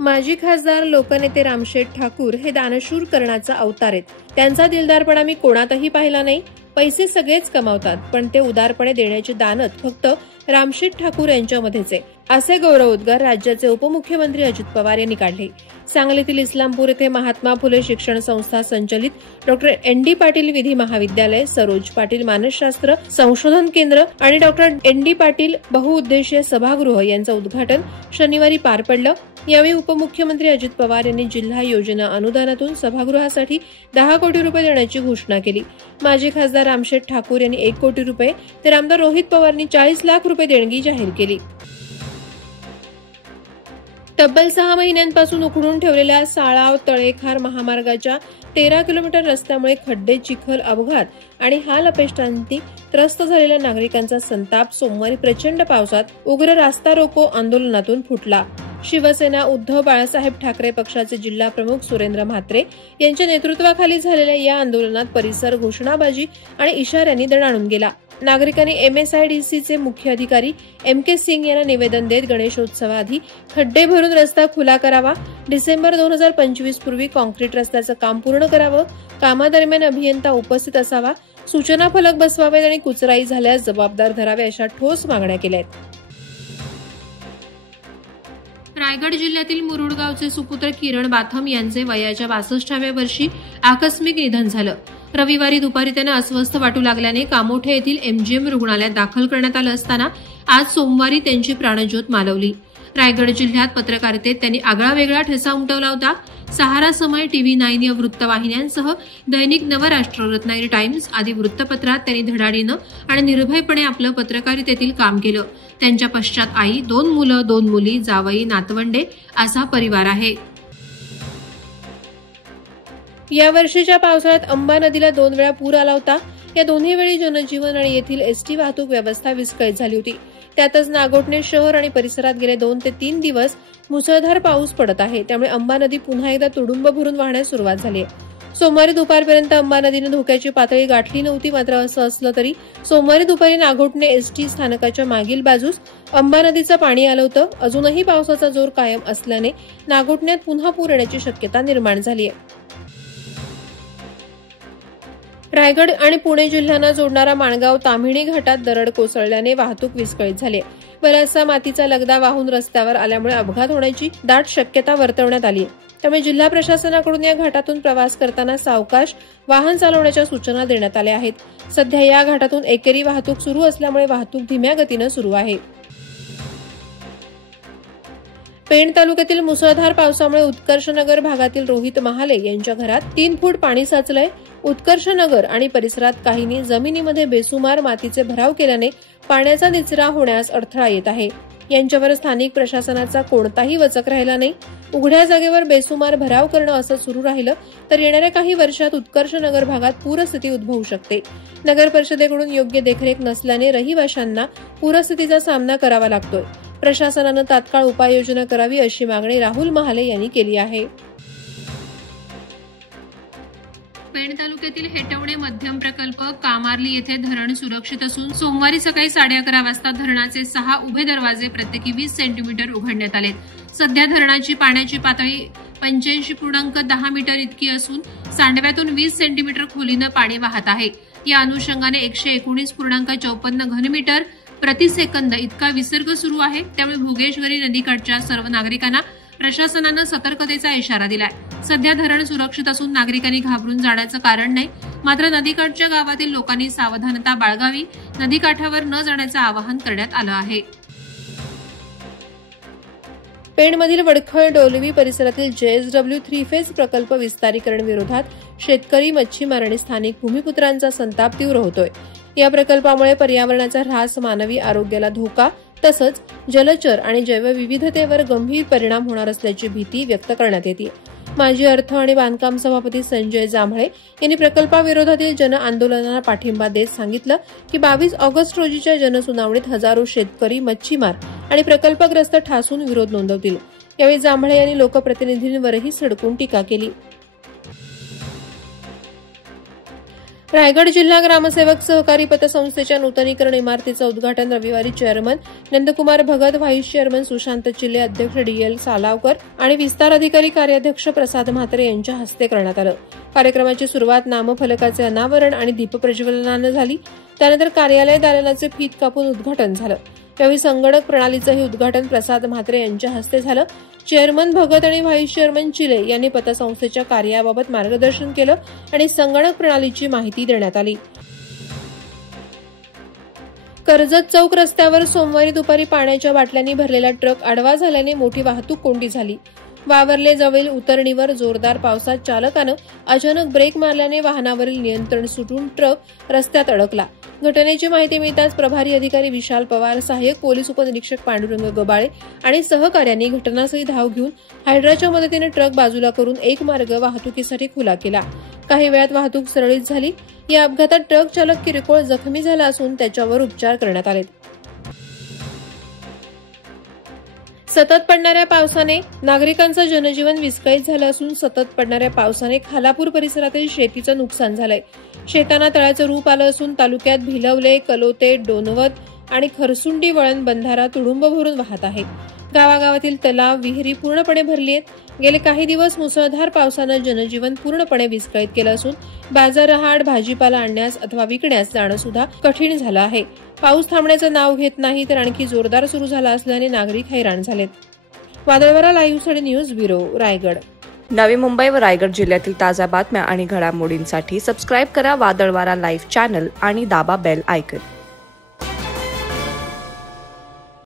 माजी खासदार लोकनेते रामशेठ ठाकूर हे दानशूर कर्णाचा अवतार आहेत. त्यांचा दिलदारपणा मी कोणातही पाहिला नाही. पैसे सगळेच कमावतात, पण ते उदारपणे देण्याचे दानत फक्त रामशेठ ठाकूर यांच्यामध्येच आहे, असे गौरवोद्गार राज्याचे उपमुख्यमंत्री अजित पवार यांनी काढले. सांगलीतील इस्लामपूर येथे महात्मा फुले शिक्षण संस्था संचलित डॉक्टर ND पाटील विधी महाविद्यालय, सरोज पाटील मानसशास्त्र संशोधन केंद्र आणि डॉक्टर ND पाटील बहुउद्देशीय सभागृह यांचं उद्घाटन शनिवारी पार पडलं. यावेळी उपमुख्यमंत्री अजित पवार यांनी जिल्हा योजना अनुदानातून सभागृहासाठी 10 कोटी रुपये देण्याची घोषणा केली. माजी खासदार रामशेठ ठाकूर यांनी 1 कोटी रुपये तर आमदार रोहित पवारांनी 40 लाख रुपये देणगी जाहीर केली. तब्बल 6 महिन्यांपासून उखडून ठेवलेल्या साळाव तळेखार महामार्गाच्या 13 किलोमीटर रस्त्यामुळे खड्डे, चिखल, अपघात आणि हाल अपेष्टांनी त्रस्त झालेल्या नागरिकांचा संताप सोमवारी प्रचंड पावसात उग्र रास्ता रोको आंदोलनातून फुटला. शिवसेना उद्धव बाळासाहेब ठाकरे पक्षाचे जिल्हा प्रमुख सुरेंद्र म्हात्रे यांच्या नेतृत्वाखाली झालेल्या या आंदोलनात परिसर घोषणाबाजी आणि इशाऱ्यांनी दणाणून गेला. नागरिकांनी MSIDCचे मुख्य अधिकारी MK सिंग यांना निवेदन देत गणेशोत्सवाआधी खड्डे भरून रस्ता खुला करावा, डिसेंबर 2025 पूर्वी कॉन्क्रीट रस्त्याचं काम पूर्ण करावं, कामादरम्यान अभियंता उपस्थित असावा, सूचना फलक बसवावेत आणि कुचराई झाल्यास जबाबदार धरावे अशा ठोस मागण्या केल्या आहेत. रायगड जिल्ह्यातील मुरुड गावचे सुपुत्र किरण बाथम यांचे वयाच्या 62व्या वर्षी आकस्मिक निधन झालं. रविवारी दुपारी त्यांना अस्वस्थ वाटू लागल्याने कामोठे येथील MGM रुग्णालयात दाखल करण्यात आलं असताना आज सोमवारी त्यांची प्राणज्योत मालवली. रायगड जिल्ह्यात पत्रकारितेत त्यांनी आगळावेगळा ठसा उमटवला होता. सहारा समय, TV9 या वृत्तवाहिन्यांसह दैनिक नवराष्ट्र, रत्नागिरी टाइम्स आदी वृत्तपत्रात त्यांनी धडाडीनं आणि निर्भयपणे आपलं पत्रकारितेतील काम केलं. त्यांच्या पश्चात आई, 2 मुलं, 2 मुली, जावई, नातवंडे असा परिवार आहे. या वर्षीच्या पावसाळ्यात अंबा नदीला 2 वेळा पूर आला होता. या दोन्ही वेळी जनजीवन आणि येथील ST वाहतूक व्यवस्था विस्कळीत झाली होती. त्यातच नागोठणे शहर आणि परिसरात गेले 2 ते 3 दिवस मुसळधार पाऊस पडत आहे. त्यामुळे अंबा नदी पुन्हा एकदा तुडुंब भरून वाहण्यास सुरुवात झाली आहे. सोमवारी दुपारपर्यंत अंबा नदीने धोक्याची पातळी गाठली नव्हती. मात्र असं असलं तरी सोमवारी दुपारी नागोठणे ST स्थानकाच्या मागील बाजूस अंबा नदीचं पाणी आलं होतं. अजूनही पावसाचा जोर कायम असल्याने नागोठण्यात पुन्हा पूर येण्याची शक्यता निर्माण झाली आहे. रायगड आणि पुणे जिल्ह्यांना जोडणारा माणगाव ताम्हिणी घाटात दरड कोसळल्याने वाहतूक विस्कळीत झाली. बराचसा मातीचा लगदा वाहून रस्त्यावर आल्यामुळे अपघात होण्याची दाट शक्यता वर्तवण्यात आली. त्यामुळे जिल्हा प्रशासनाकडून या घाटातून प्रवास करताना सावकाश वाहन चालवण्याच्या सूचना देण्यात आल्या आहेत. सध्या या घाटातून एकेरी वाहतूक सुरू असल्यामुळे वाहतूक धीम्या गतीनं सुरू आहे. पेण तालुक्यातील मुसळधार पावसामुळे उत्कर्षनगर भागातील रोहित महाले यांच्या घरात 3 फूट पाणी साचलंय. उत्कर्षनगर आणि परिसरात काहींनी जमिनीमध्ये बेसुमार मातीचे भराव केल्याने पाण्याचा निचरा होण्यास अडथळा येत आहे. यांच्यावर स्थानिक प्रशासनाचा कोणताही वचक राहिला नाही. उघड्या जागेवर बेसुमार भराव करणं असं सुरू राहिलं तर येणाऱ्या काही वर्षात उत्कर्षनगर भागात पूरस्थिती उद्भवू शकते. नगर परिषदेकडून योग्य देखरेख नसल्याने रहिवाशांना पूरस्थितीचा सामना करावा लागतोय. प्रशासनानं तात्काळ उपाययोजना करावी अशी मागणी राहुल महाले यांनी केली आहे. पेण तालुक्यातील हेटवणे मध्यम प्रकल्प कामार्ली येथे धरण सुरक्षित असून सोमवारी सकाळी 11:30 वाजता धरणाचे 6 उभे दरवाजे प्रत्येकी 20 सेंटीमीटर उघडण्यात आले. सध्या धरणाची पाण्याची पातळी 85.10 मीटर इतकी असून सांडव्यातून 20 सेंटीमीटर खोलीनं पाणी वाहत आहे. या अनुषंगाने 119.54 घनमीटर प्रतिसेकंद इतका विसर्ग सुरू आहे. त्यामुळे भोगेश्वरी नदीकाठच्या सर्व नागरिकांना प्रशासनानं सतर्कतेचा इशारा दिलाय. सध्या धरण सुरक्षित असून नागरिकांनी घाबरून जाण्याचं कारण नाही. मात्र नदीकाठच्या गावातील लोकांनी सावधानता बाळगावी, नदीकाठावर न जाण्याचं आवाहन करण्यात आलं आहे. पेणमधील वडखळ डोलवी परिसरातील JSW 3 फेज प्रकल्प विस्तारीकरण विरोधात शेतकरी, मच्छीमार आणि स्थानिक भूमिपुत्रांचा संताप तीव्र होतोय. या प्रकल्पामुळे पर्यावरणाचा ऱ्हास, मानवी आरोग्याला धोका तसंच जलचर आणि जैवविविधतेवर गंभीर परिणाम होणार असल्याची भीती व्यक्त करण्यात येते. माजी अर्थ आणि बांधकाम सभापती संजय जांभळे यांनी प्रकल्पाविरोधातील जन आंदोलनाला पाठिंबा देत सांगितलं की 22 ऑगस्ट रोजीच्या जनसुनावणीत हजारो शेतकरी, मच्छीमार आणि प्रकल्पग्रस्त ठासून विरोध नोंदवतील. यावेळी जांभळे यांनी लोकप्रतिनिधींवरही सडकून टीका केली. रायगड जिल्हा ग्रामसेवक सहकारी पतसंस्थेच्या नूतनीकरण इमारतीचं उद्घाटन रविवारी chairman Nandkumar Bhagat, vice chairman Sushant Chille, अध्यक्ष डीएल सालावकर आणि विस्तार अधिकारी कार्याध्यक्ष प्रसाद म्हात्रे यांच्या हस्ते करण्यात आलं. कार्यक्रमाची सुरुवात नामफलकाचे अनावरण आणि दीपप्रज्वलनानं झाली. त्यानंतर कार्यालय दालनाचे फीत कापून उद्घाटन झालं. यावेळी संगणक प्रणालीचं हे उद्घाटन प्रसाद म्हात्रे यांच्या हस्ते झालं. चेअरमन भगत आणि व्हाईस चेअरमन चिले यांनी पतसंस्थेच्या कार्याबाबत मार्गदर्शन केलं आणि संगणक प्रणालीची माहिती देण्यात आली. कर्जत चौक रस्त्यावर सोमवारी दुपारी पाण्याच्या बाटल्यांनी भरलेला ट्रक आडवा झाल्याने मोठी वाहतूक कोंडी झाली. वावरले जवळील उतरणीवर जोरदार पावसात चालकानं अचानक ब्रेक मारल्याने वाहनावरील नियंत्रण सुटून ट्रक रस्त्यात अडकला. घटनेची माहिती मिळताच प्रभारी अधिकारी विशाल पवार, सहाय्यक पोलीस उपनिरीक्षक पांडुरंग गबाळे आणि सहकाऱ्यांनी घटनास्थळी धाव घेऊन हायड्राच्या मदतीने ट्रक बाजूला करून एक मार्ग वाहतुकीसाठी खुला केला. काही वेळात वाहतूक सुरळीत झाली. या अपघातात ट्रक चालक किरकोळ जखमी झाला असून त्याच्यावर उपचार करण्यात आले. सतत पडणाऱ्या पावसाने नागरिकांचं जनजीवन विस्कळीत झालं असून सतत पडणाऱ्या पावसाने खालापूर परिसरातील शेतीचं नुकसान झालंय. शेतांना तळ्याचं रूप आलं असून तालुक्यात भिलवले, कलोते, डोनवत आणि खरसुंडी वळण बंधारा तुडुंब भरून वाहत आहे. गावागावातील तलाव, विहिरी पूर्णपणे भरली आहेत. गेले काही दिवस मुसळधार पावसानं जनजीवन पूर्णपणे विस्कळीत केलं असून बाजारहाट, भाजीपाला आणण्यास अथवा विकण्यास जाणं सुद्धा कठीण झालं आहे. पाऊस थांबण्याचं नाव घेत नाही तर आणखी जोरदार सुरू झाला असल्याने नागरिक हैराण झालेत. वादळवारा लाईव्हसाठी न्यूज ब्युरो, रायगड. नवी मुंबई व रायगड जिल्ह्यातील ताज्या बातम्या आणि घडामोडींसाठी सबस्क्राईब करा वादळवारा लाईव्ह चॅनल आणि दाबा बेल आयकॉन.